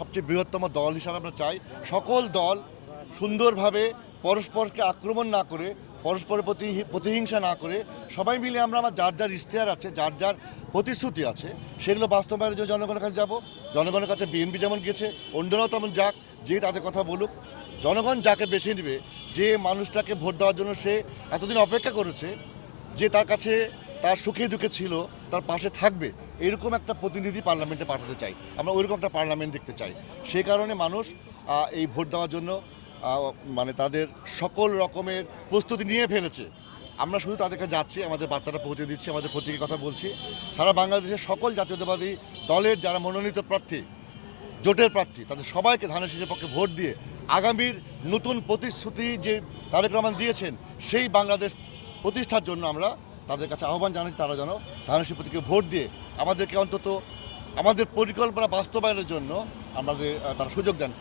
সবচেয়ে বৃহত্তম দল হিসাবে আমরা চাই সকল দল সুন্দরভাবে পরস্পরকে আক্রমণ না করে পরস্পরের প্রতি প্রতিহিংসা না করে সবাই মিলে আমরা আমার যার যার ইশতেহার আছে যার যার প্রতিশ্রুতি আছে সেগুলো বাস্তবায়নের জন্য জনগণের কাছে যাব। জনগণের কাছে বিএনপি যেমন গেছে অন্যরাও তেমন যাক, যে তাদের কথা বলুক। জনগণ যাকে বেছে নেবে, যে মানুষটাকে ভোট দেওয়ার জন্য সে এতদিন অপেক্ষা করেছে, যে তার কাছে তার সুখে দুঃখে ছিল, তার পাশে থাকবে, এরকম একটা প্রতিনিধি পার্লামেন্টে পাঠাতে চাই। আমরা ওইরকম একটা পার্লামেন্ট দেখতে চাই। সেই কারণে মানুষ এই ভোট দেওয়ার জন্য মানে তাদের সকল রকমের প্রস্তুতি নিয়ে ফেলেছে। আমরা শুধু তাদেরকে যাচ্ছি, আমাদের বার্তাটা পৌঁছে দিচ্ছি, আমাদের প্রতীকের কথা বলছি। সারা বাংলাদেশের সকল জাতীয়তাবাদী দলের যারা মনোনীত প্রার্থী, জোটের প্রার্থী, তাদের সবাইকে ধানের শীষের পক্ষে ভোট দিয়ে আগামীর নতুন প্রতিশ্রুতি যে তারেক রহমান দিয়েছেন সেই বাংলাদেশ প্রতিষ্ঠার জন্য আমরা তাদের কাছে আহ্বান জানাচ্ছি, তারা যেন ধানের শীষের প্রতীকে ভোট দিয়ে আমাদেরকে অন্তত আমাদের পরিকল্পনা বাস্তবায়নের জন্য আমাদের তারা সুযোগ দেন।